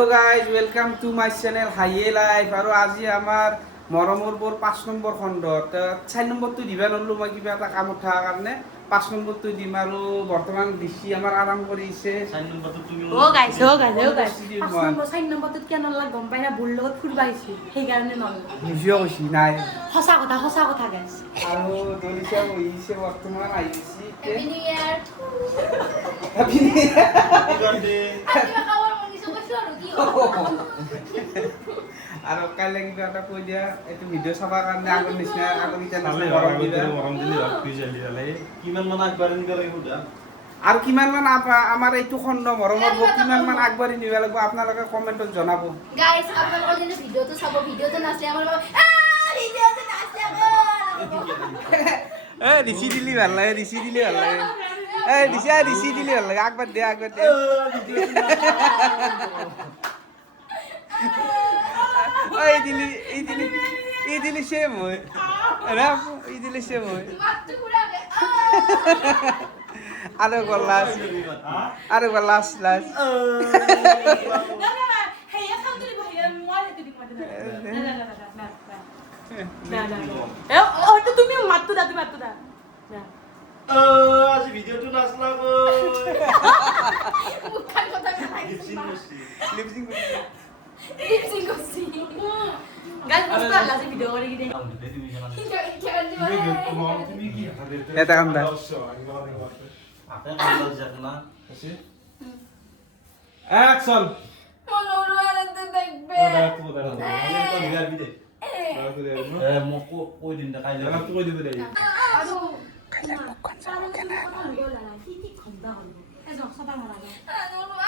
Hello guys, welcome to my channel Haye Life. আৰু আজি আমাৰ মৰমৰ বৰ 5 নম্বৰ খণ্ডত 4 নম্বৰটো দিবা নললো মই কিবা এটা কামত থাকা কাৰণে 5 নম্বৰটো দিম আৰু বৰ্তমান দিছি আমাৰ আৰাম কৰিছে 4 নম্বৰটো তুমি গাইছ 5 নম্বৰটোত কিয় নলা গম পাই না বুৰ লগত ফুৰবা আহিছি সেই কাৰণে নলা নিজেও কৈছি নাই সঁচা কথা গাইছ আৰু দলিচা বহিছে বৰ্তমান আহিছি Happy New Year. Happy New Year. আৰু কাইলৈ কিবা এটা কৈ দিয়া এইটো ভিডিঅ' চাবৰ কাৰণে আগৰ নিচিনা আগৰ এতিয়া মৰম দিলি কিমান মান আগবাঢ়ি নিব লাগিব দা আৰু কিমান মান আমাৰ এইটো খণ্ড মৰমৰ বৰ কিমান মান আগবাঢ়ি নিব লাগিব আপোনালোকে কমেণ্টত জনাব Guys, আপোনালোকৰ যদি ভিডিঅ'টো চাব ভিডিঅ'টো নাচলে আমাৰ ভিডিঅ'টো নাচলে এ ৰিচি দিলি ভাল লাগে ৰিচি দিলি ভাল লাগে এ ৰিচি দিলি ভাল লাগে আগবাঢ় দে এই দিলি সেম হয় এই দিলি সেম হয় আৰু লাষ্ট তুমি মাতটো দা আজি ভিডিঅ'টো নাচলা গো মুখান কথা লিপসিং লিপসিং করছি গাইস মস্ত আজি ভিডিও কৰি কি দে তুমি কি এটা কাম দা হাতে কাম যাক না অ্যাকশন মনোরণতে দেখবে মোক কৈ দিম দে কাইলৈ কৈ দিব দে আৰু কাইলে মুখখন চাব কেনে কি খন্দা হল এজন সবা মৰা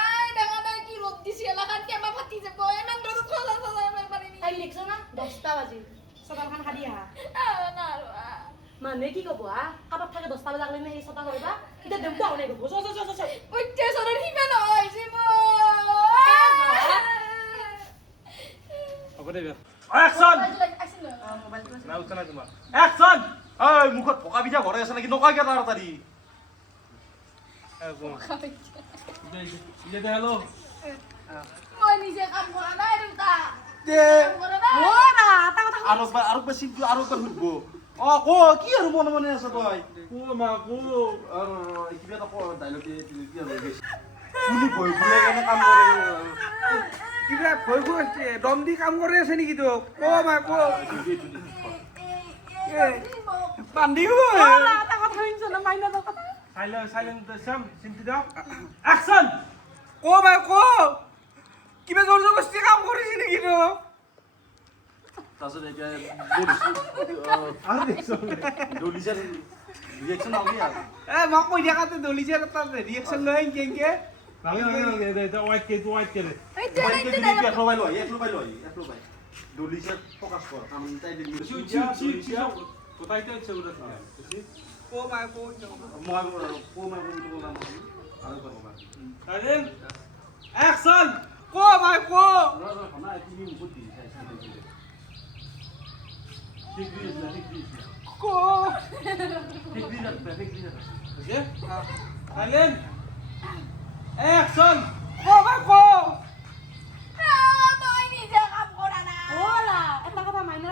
আই ডাঙা কি রোদ দিছি এলাকাত কেমা ফাটি যাব এমান রোদ খলা খলা আমি পারিনি তাই লিখছ না 10টা বাজি সবালখান খাদি আহা না মানে কি কব কাবাত থাকে 10টা বাজা লাগলে এই ছটা কৰিবা এটা দেমটো আনে গব ওইতে সরের হিমে নয় জিমো হ'ব দে অ্যাকশন মোবাইলটো না উঠনা তোমার অ্যাকশন এই মুখত পকা পিঠা ভৰাই আছে নেকি নকয় কে তাড়াতাড়ি হ্যালো মই নিজে কাম কৰা নাই দুটা দে ও না তা কথা আৰু বেছি আৰু একবাৰ সুধব ক কি আৰু মনে আছে তই মা কো আৰু কিবা এটা ডাইলগ কি হৈ গৈছে তুমি ভয় ভয় কেনে কাম কৰে কিবা ভয় কৰিছে দম দি কাম কৰি আছে নেকি তো মা কো বান্ধিও তা কথা হইছ না মাইনা তা কথা সাইলেন্ট সাম চিন্তি দাও অ্যাকশন মা কো কিবা জোর জবরদস্তি কাম কৰিছে নেকি তো তাৰপিছত এতিয়া দলিচাৰ ৰিয়েকশ্যন আহি আৰু মই কৈ দিয়াতে দলিছে এটা ৰিয়েকশন লৈ কেংকে দলিচাৰ ফকাছ কৰ কাম তাই দিবি কোথায় তো ইচ্ছে কৰে মা কো মই বললাম আৰু কৰবা সাইলেন্ট অ্যাকশন মা কো না তুমি মুখত দি কো সাইলেন্ট অ্যাকশন মা কো মই নিজে কাম কৰা নাই ওলা এটা কথা মাইনা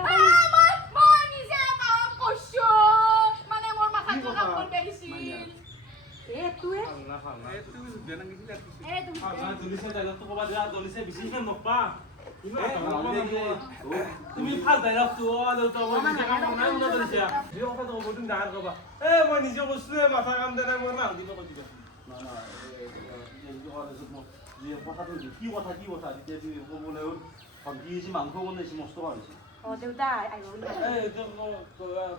মই নিজে কাম কৰিছো মানে মোৰ মাথাত কাম কৰিব আহিছিল এ তুই তুমি ফাৰ্ষ্ট ডাইলগটো মই নিজে কৈছো মাথা কাম দে মই না দিব কৈ দিবা কি কথা তেতিয়া তুমি ক'বলৈ ভণ্টি মাংস বনাইছে মস্ত ভাবিছে ও দেউতা আইব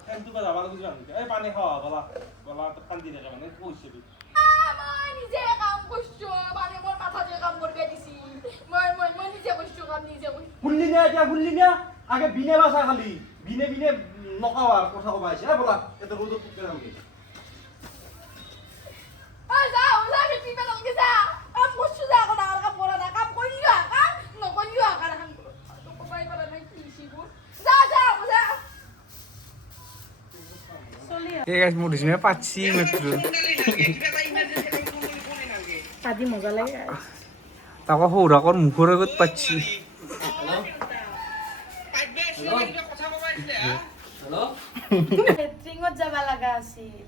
ফেনটো যাবা লাগিব এই পানী খাৱা গলা কান্দি থাকে মানে কৈছে মই নিজে কাম কৰিছো মানে মোৰ মাথাতে কাম কৰিব দিছিল মই নিজে কৰিছো কাম নিজে কৰিছো শুনলি না আগে বিনে বাসা খালি বিনে নকাৱাৰ কথা ক'বা আহিছে বলা এটা ৰ'দত টুকৰা নালগে যাও পিপে লগে যা কাম কৰিছো যা আকৌ ডাঙৰ কাম কৰা নাই কাম কৰিলো কাম নকৰিলো আকাৰ কাম কবাই কৰা নাই কি শিবোৰ যা চলি এই গাইস মোৰ দিনে পাচ্ছি মাত্ৰ আজি মজা লাগে তাকো সৌৰাকৰ মুখৰ আগত পাচ্ছি লেট্ৰিঙত যাব লগা আছিল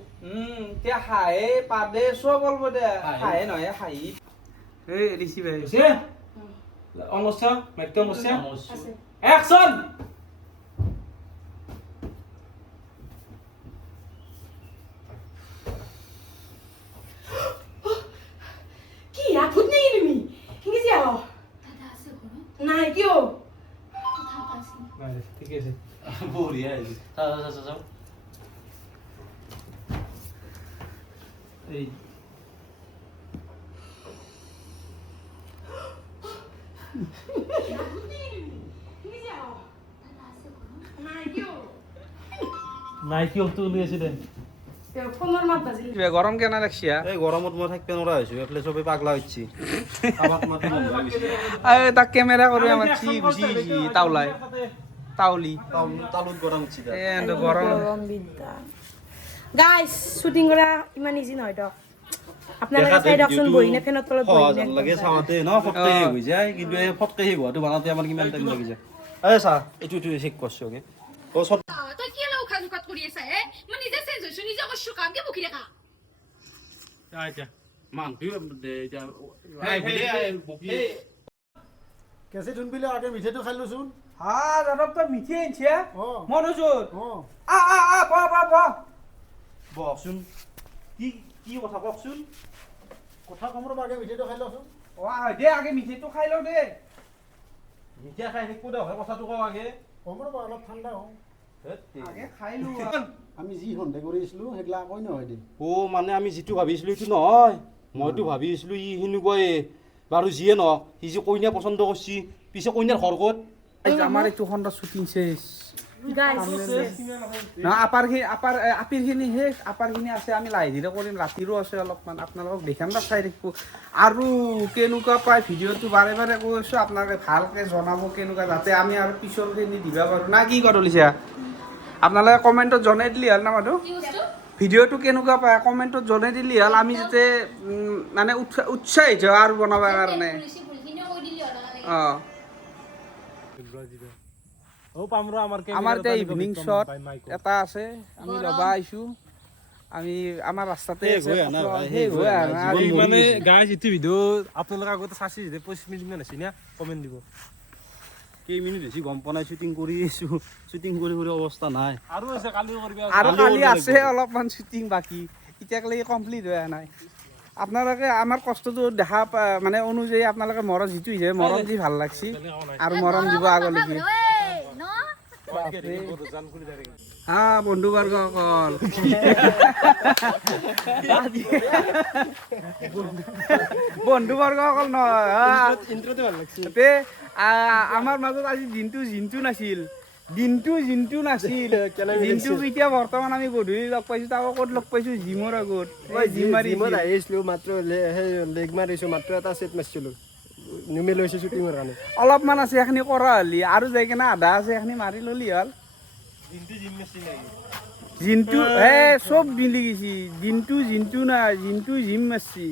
এতিয়া হাঁহে পাদে চব অলব দে হাঁহে নহয় হাঁহি এই ঋষি ভাই অমস্যা মাইকটো অমস্যা আছে অ্যাকশন কি আফুত নেকি তুমি কি যাও দাদা আছে ঘৰত নাই কিয় কথা পাইছি ঠিক আছে বঢ়িয়া চাও এই কি যাও দাদা আছে ঘৰত নাই কিয় নাই কি হতো উলিয়াইছে দে ফোনৰ মাত বাজিল গৰম কেনে লাগছি এই গৰমত মই থাকিব নোৱাৰা হৈছো এফালে চবে পাগলা হচ্ছে কাবাক মাতি তাক কেমেৰা কৰি আমাৰ চি গুচি গৈছি তাওলাই তাউলি তালুত গৰম হচ্ছে গৰম গাইস শুটিং কৰা ইমান ইজি নহয় তো আপোনালোকে চাই দিয়কচোন বহিনে ফেনৰ তলত বহিনে লাগে চাওঁতে ন ফটকে শেষ হৈ যায় কিন্তু এই ফটকে শেষ হোৱাটো বনাওঁতে আমাৰ কিমান টাইম লাগি যায় এই চা এইটো চেক কৰছো অকে ও সব তই কি লে উখা জুকাত কৰি আছা মই নিজে চেঞ্জ হৈছো নিজে কৈছো কাম কি বকি দেখা আচ্ছা মানটো এতিয়া কেঁচি ধুনবিলে আগে মিঠাইটো খাই লৈচোন হা দাদা তো মিঠি আনছে মনোযোগ অঁ বহচোন কি কি কথা কওকচোন কথা কম ৰ'বা আগে মিঠাইটো খাই লওঁচোন দে আগে মিঠিটো খাই লওঁ দে মিঠা খাই থাকিব দে কথাটো কওঁ আগে কম ৰ'বা অলপ ঠাণ্ডা হওঁ আগে খাই লো আমি যি সন্দেহ কৰিছিলোঁ সেইগিলা আকৌ নহয় দে মানে আমি যিটো ভাবিছিলোঁ সেইটো নহয় মইতো ভাবিছিলোঁ ই সেনেকুৱাই বাৰু যিয়ে নহওক সি যে কইনা পচন্দ কৰিছে পিছে কইনাৰ ঘৰ ক'ত আমাৰ এইটো খণ্ড শ্বুটিং শেষ গাইস না আপিৰ খিনি শেষ আপাৰ খিনি আছে আমি লাহে ধীৰে কৰিম ৰাতিৰো আছে অলপমান আপোনালোকক দেখাম বা চাই থাকিব আৰু কেনেকুৱা পায় ভিডিঅ'টো বাৰে বাৰে কৈছোঁ আপোনালোকে ভালকৈ জনাব কেনেকুৱা যাতে আমি আৰু পিছৰখিনি দিব পাৰোঁ না কি কথা লিছা আপোনালোকে কমেণ্টত জনাই দিলে হ'ল না মানুহ কি বস্তু ভিডিঅ'টো কেনেকুৱা পায় কমেণ্টত জনাই দিলে হ'ল আমি যাতে মানে উৎসাহিত হওঁ আৰু বনাবৰ কাৰণে পুলিচি ভুলখিনিও কৈ দিলি হ'ল নালাগে অঁ আমাৰ এতিয়া ইভিনিং শ্বট এটা আছে আমি ল'বা আহিছোঁ আমি আমাৰ ৰাস্তাতে মানে গাইজ এইটো ভিডিঅ' আপোনালোকে আগতে চাইছে যদি 25 মিনিটমান আছে না কমেণ্ট দিব কেইমিনিট হৈছে গম পোৱা নাই শ্বুটিং কৰি আছোঁ শ্বুটিং কৰি অৱস্থা নাই আৰু আছে কালিও কৰিবি আৰু কালি আছে অলপমান শ্বুটিং বাকী এতিয়ালৈকে কমপ্লিট হোৱা নাই আপোনালোকে আমাৰ কষ্টটো দেখা মানে অনুযায়ী আপোনালোকে মৰম যিটো হৈছে মৰম দি ভাল লাগছি আৰু মৰম দিব আগলৈকে হা বন্ধু বৰ্গসকল বন্ধু বৰ্গসকল নহয় আমাৰ মাজত আজি দিনটো নাছিল দিনটো এতিয়া বৰ্তমান আমি গধূলি লগ পাইছোঁ তাকো ক'ত লগ পাইছোঁ জিমৰ আগত জিম মাৰি আহিছিলোঁ মাত্ৰ সেই লেগ মাৰিছোঁ মাত্ৰ এটা ছেট মাৰিছিলোঁ নিমি লৈছোঁ শ্বুটিঙৰ কাৰণে অলপমান আছে এইখিনি কৰা হ'লি আৰু যাই কিনে আধা আছে এইখিনি মাৰি ল'লি হ'ল জিনটো চব মিলি গৈছি জিনটো নাই জিম মাৰছি